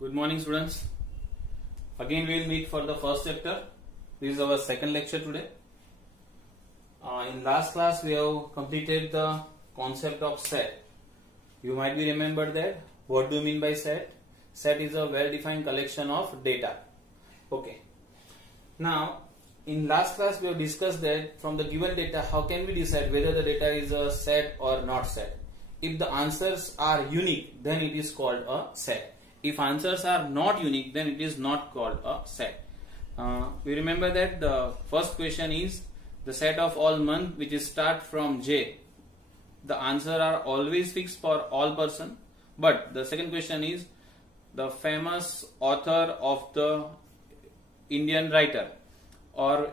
Good morning, students. Again, we will meet for the first chapter. This is our second lecture today. In last class, we have completed the concept of set. You might be remembered that. What do you mean by set? Set is a well-defined collection of data. Okay. Now, in last class, we have discussed that from the given data, how can we decide whether the data is a set or not set? If the answers are unique, then it is called a set. If answers are not unique, then it is not called a set. We remember that the first question is the set of all months which is start from J. The answer are always fixed for all person. But the second question is the famous author of the Indian writer, or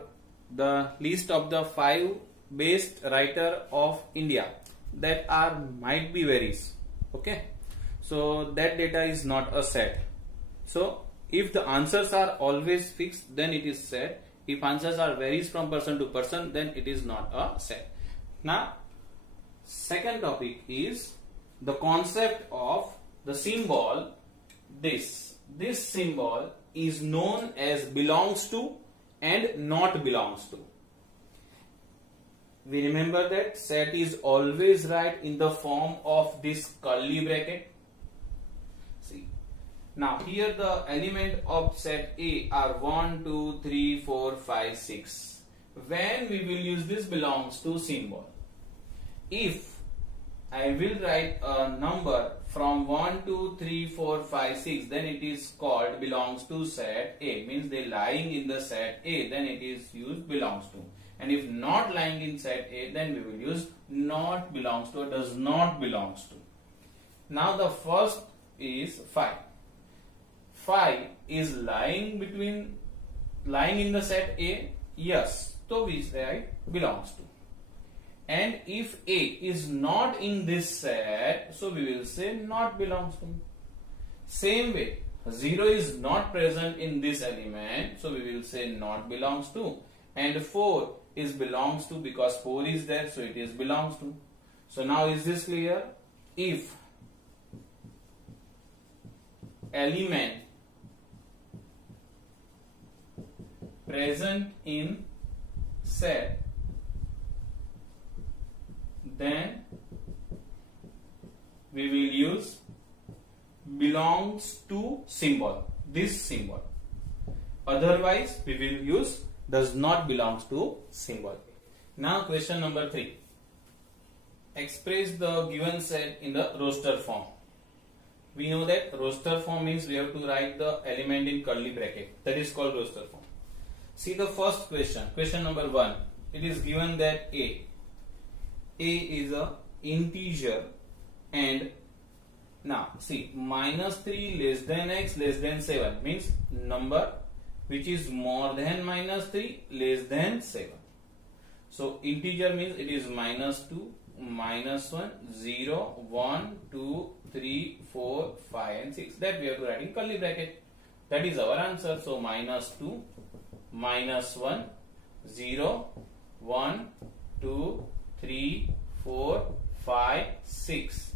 the list of the 5 best writer of India, that are might be varies. Okay. So that data is not a set. So if the answers are always fixed, then it is set. If answers are varies from person to person, then it is not a set. Now, second topic is the concept of the symbol. This symbol is known as belongs to and not belongs to. We remember that set is always right in the form of this curly bracket. See, now here the element of set A are 1, 2, 3, 4, 5, 6. When we will use this belongs to symbol, if I will write a number from 1, 2, 3, 4, 5, 6, then it is called belongs to set A. Means they lying in the set A, then it is used belongs to. And if not lying in set A, then we will use not belongs to or does not belongs to. Now the first is 5. 5 is lying in the set A. Yes, so we write belongs to. And if A is not in this set, so we will say not belongs to. Same way, 0 is not present in this element, so we will say not belongs to. And 4 is belongs to because 4 is there, so it is belongs to. So now is this clear? If element present in set, then we will use belongs to symbol, this symbol. Otherwise, we will use does not belongs to symbol. Now question number 3. Express the given set in the roster form. We know that roster form means we have to write the element in curly bracket. That is called roster form. See the first question, question number 1. It is given that A is a integer, and now see -3 less than x less than 7 means number which is more than -3 less than 7. So integer means it is -2, -1, 0, 1, 2, 3, 4, 5 and 6. That we have to write in curly bracket. That is our answer. So -2, -1, 0, 1, 2, 3, 4, 5, 6.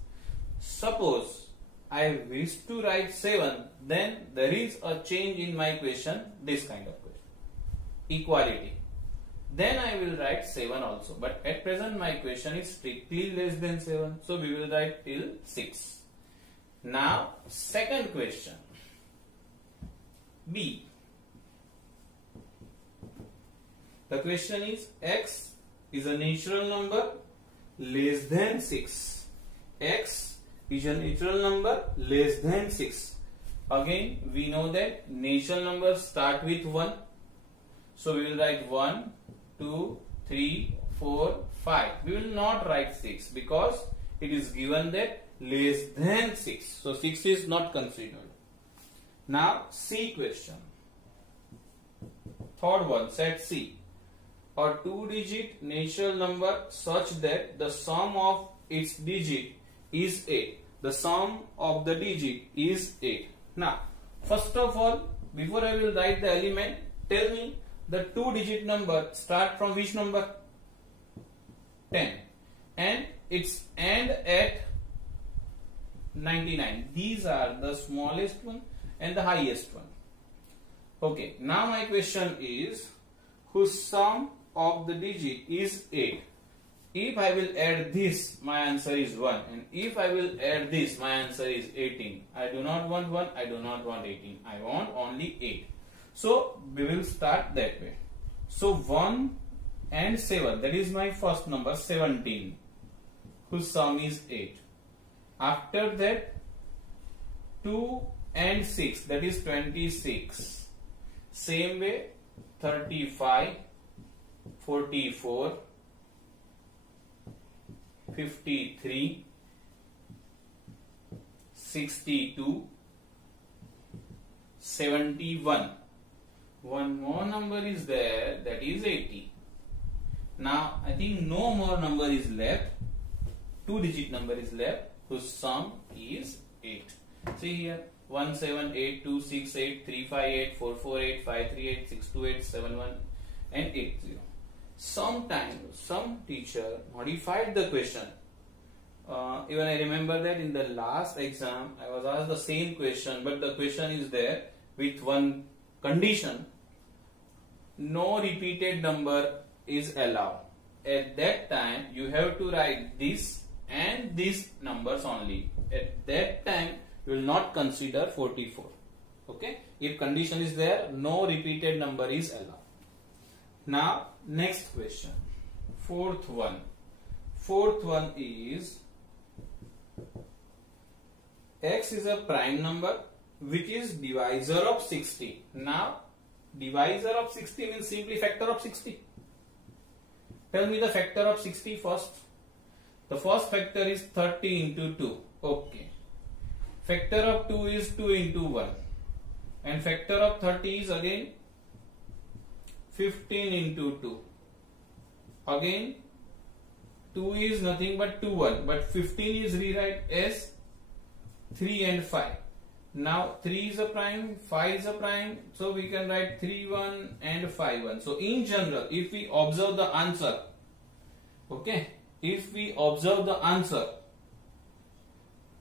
Suppose I wish to write 7, then there is a change in my question, this kind of question. Equality. Then I will write 7 also. But at present my question is strictly less than 7. So we will write till 6. Now second question. B. The question is x is a natural number less than 6. X is a natural number less than 6. Again, we know that natural numbers start with 1. So we will write 1, 2, 3, 4, 5. We will not write 6 because it is given that less than 6. So 6 is not considered. Now C question. Third one, set C. A 2-digit natural number such that the sum of its digit is 8. The sum of the digit is 8. Now, first of all, before I will write the element, tell me the 2-digit number start from which number? 10. And its end at 99. These are the smallest one and the highest one. Okay, now my question is, whose sum of the digit is 8? If I will add this, my answer is 1, and if I will add this, my answer is 18. I do not want 1, I do not want 18, I want only 8. So we will start that way. So 1 and 7, that is my first number, 17, whose sum is 8. After that 2 and 6, that is 26. Same way 35, 44, 53, 62, 71. One more number is there, that is 80. Now I think no more number is left. 2-digit number is left, whose sum is 8. See here, 178268358448538 538 62871 and 80. Sometimes some teacher modified the question. Even I remember that in the last exam I was asked the same question, but the question is there with one condition: no repeated number is allowed. At that time you have to write this and these numbers only. At that time you will not consider 44. Okay, if condition is there, no repeated number is allowed. Now next question, fourth one is, x is a prime number which is divisor of 60. Now divisor of 60 means simply factor of 60. Tell me the factor of 60 first. The first factor is 30 into 2. Okay. Factor of 2 is 2 into 1. And factor of 30 is again 15 into 2. Again 2 is nothing but 2 1. But 15 is rewrite as 3 and 5. Now 3 is a prime, 5 is a prime. So we can write 3 1 and 5 1. So in general, if we observe the answer, okay, if we observe the answer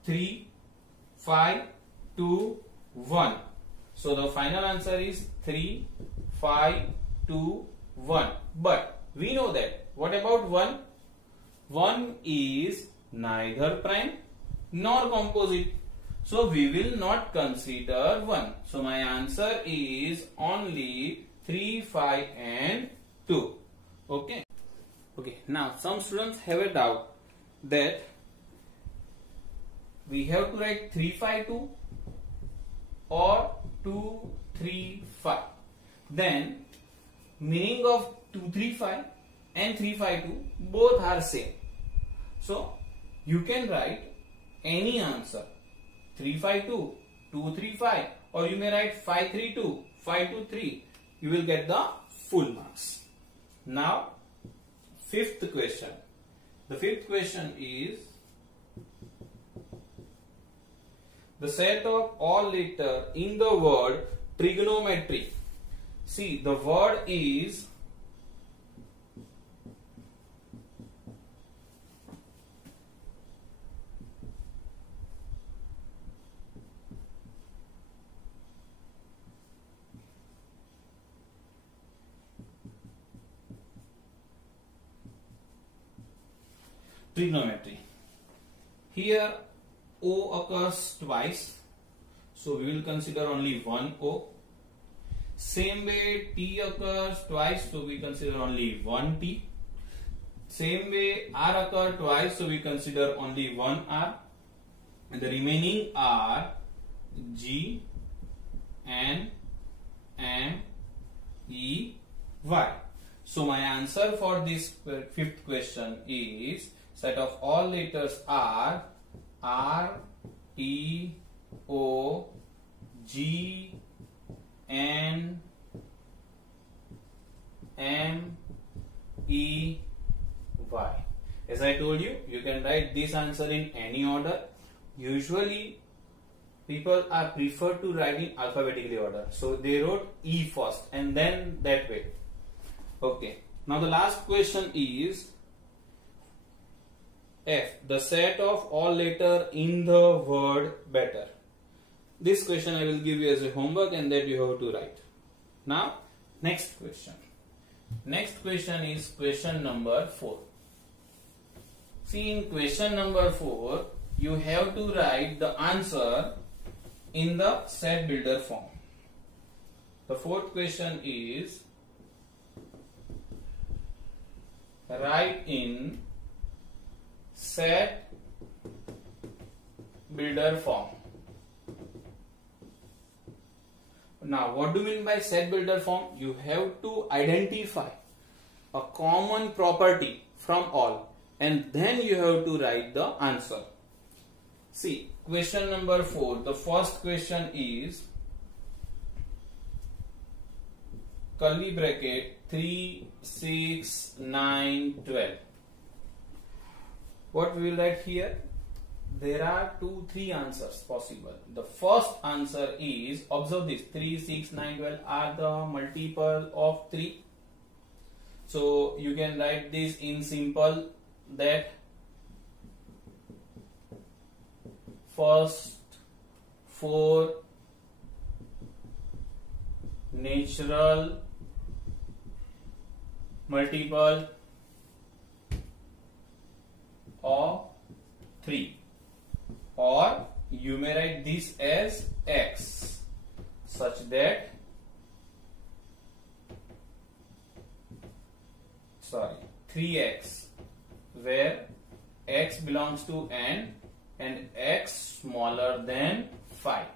3, 5, 2, 1. So the final answer is 3, 5, 2, 1. But we know that. What about 1? 1 is neither prime nor composite. So we will not consider 1. So my answer is only 3, 5 and 2. Okay. Okay. Now some students have a doubt that we have to write 3, 5, 2 or 2, 3, 5. Then meaning of 2, 3, 5 and 3, 5, 2 both are same. So you can write any answer, 3, 5, 2, 2, 3, 5, or you may write 5, 3, 2, 5, 2, 3. You will get the full marks. Now fifth question. The fifth question is, the set of all letters in the word trigonometry. See, the word is trigonometry. Here O occurs twice, so we will consider only one O. Same way T occurs twice, so we consider only one T. Same way R occurs twice, so we consider only one R. And the remaining are G, N, M, E, Y. So my answer for this fifth question is, set of all letters are R, T, O, G, N, M, E, Y. As I told you, you can write this answer in any order. Usually people are preferred to write in alphabetically order. So they wrote E first and then that way. Okay. Now the last question is F, the set of all letters in the word better. This question I will give you as a homework and that you have to write. Now, next question. Next question is question number 4. See, in question number 4, you have to write the answer in the set builder form. The fourth question is write in set builder form. Now, what do you mean by set builder form? You have to identify a common property from all and then you have to write the answer. See, question number 4. The first question is curly bracket 3, 6, 9, 12. What we will write here? There are 2, 3 answers possible. The first answer is, observe this, 3, 6, 9, 12 are the multiple of 3. So you can write this in simple, that first 4 natural multiple of 3, or you may write this as x, such that 3x, where x belongs to n and x smaller than 5.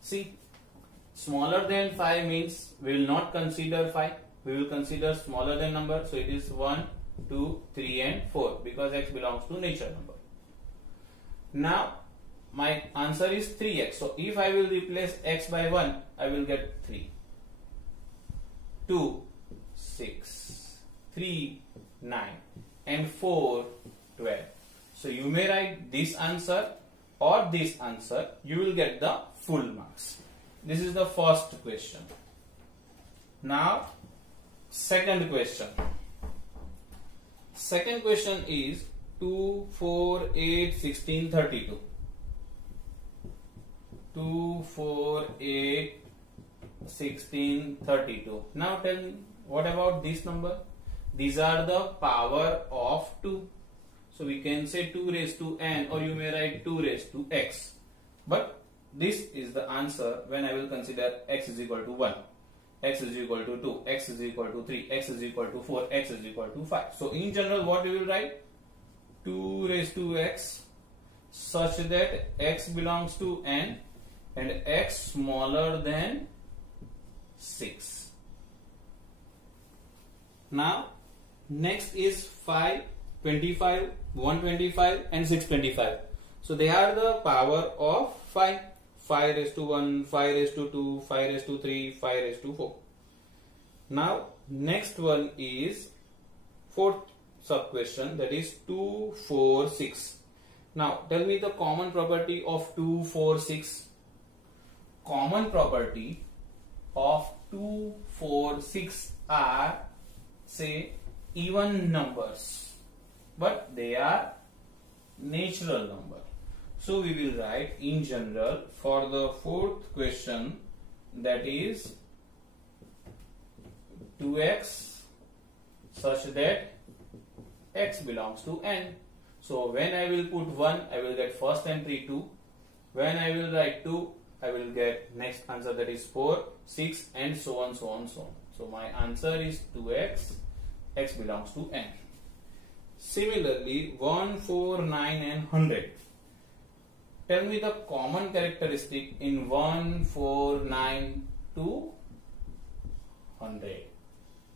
See, smaller than 5 means we will not consider 5, we will consider smaller than number. So it is 1, 2, 3 and 4 because x belongs to natural number. Now my answer is 3x. So if I will replace x by 1, I will get 3. 2, 6, 3, 9 and 4, 12. So you may write this answer or this answer. You will get the full marks. This is the first question. Now second question. Second question is 2, 4, 8, 16, 32. 2, 4, 8, 16, 32. Now tell me, what about this number? These are the power of 2. So we can say 2 raised to n, or you may write 2 raised to x. But this is the answer when I will consider x is equal to 1, x is equal to 2, x is equal to 3, x is equal to 4, x is equal to 5. So in general, what we will write? 2 raised to x such that x belongs to n and x smaller than 6. Now next is 5, 25, 125 and 625. So they are the power of 5. 5 raised to 1, 5 raised to 2, 5 raised to 3, 5 raised to 4. Now next one is fourth sub question, that is 2, 4, 6. Now tell me the common property of 2, 4, 6. Common property of 2, 4, 6 are, say, even numbers, but they are natural number. So we will write in general for the fourth question, that is 2x such that x belongs to n. So when I will put 1, I will get first entry 2. When I will write 2, I will get next answer, that is 4, 6 and so on, so on, so on. So my answer is 2x, x belongs to n. Similarly, 1, 4, 9 and 100. Tell me the common characteristic in 1, 4, 9 to 100.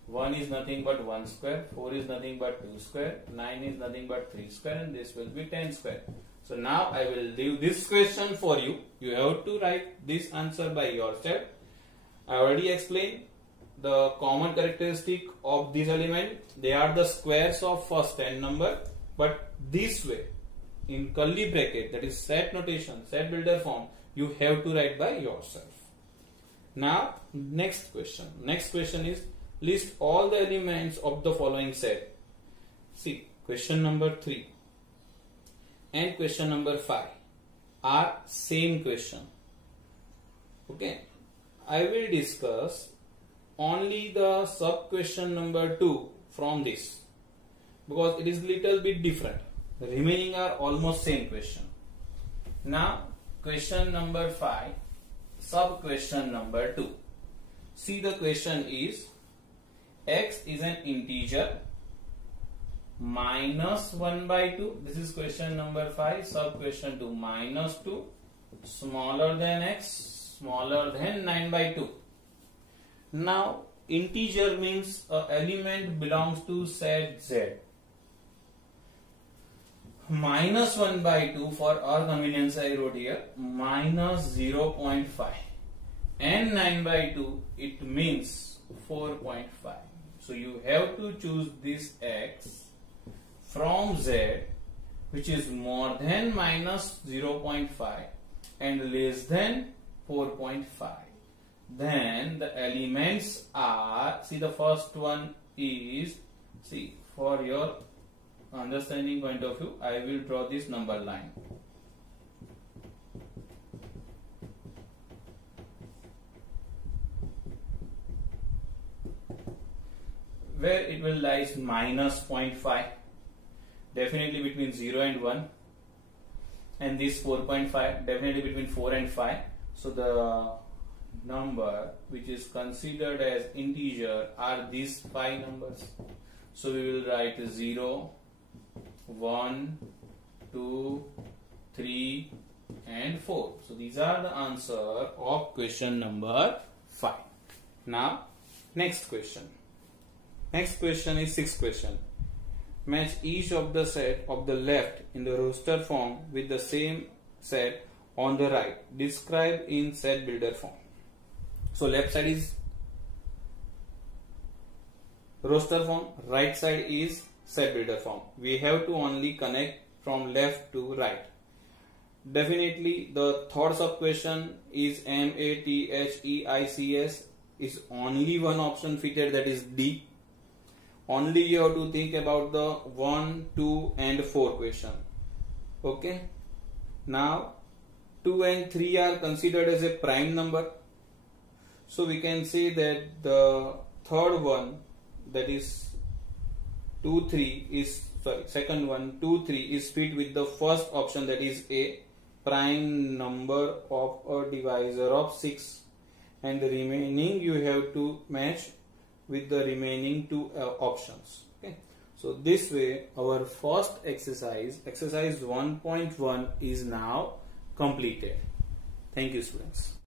1 is nothing but 1 square, 4 is nothing but 2 square, 9 is nothing but 3 square, and this will be 10 square. So now I will leave this question for you. You have to write this answer by yourself. I already explained the common characteristic of this element. They are the squares of first n number, but this way, in curly bracket, that is set notation, set builder form, you have to write by yourself. Now next question. Next question is list all the elements of the following set. See, question number 3 and question number 5 are same question. Okay, I will discuss only the sub question number 2 from this, because it is little bit different. The remaining are almost same question. Now question number 5, sub question number 2. See, the question is x is an integer minus 1 by 2. This is question number 5, sub question 2, minus 2 smaller than x smaller than 9 by 2. Now integer means a element belongs to set Z. Minus 1 by 2, for our convenience I wrote here minus 0.5, and 9 by 2 it means 4.5. So you have to choose this x from Z which is more than minus 0.5 and less than 4.5. Then the elements are, see, the first one is, see, for your understanding point of view, I will draw this number line. Where it will lies minus 0.5, definitely between 0 and 1, and this 4.5 definitely between 4 and 5. So the number which is considered as integer are these 5 numbers. So we will write 0, 1, 2, 3 and 4. So these are the answer of question number 5. Now next question. Next question is 6th question. Match each of the set of the left in the roster form with the same set on the right, described in set builder form. So left side is roster form, right side is set builder form. We have to only connect from left to right. Definitely the third sub question is MATHEICS, is only one option fitted, that is D. Only you have to think about the 1, 2 and 4 question. Okay. Now 2 and 3 are considered as a prime number. So we can say that the third one, that is 2, 3 is, sorry, second one 2, 3 is fit with the first option, that is A, prime number of a divisor of 6, and the remaining you have to match with the remaining 2 options. Okay. So this way our first exercise 1.1 is now completed. Thank you, students.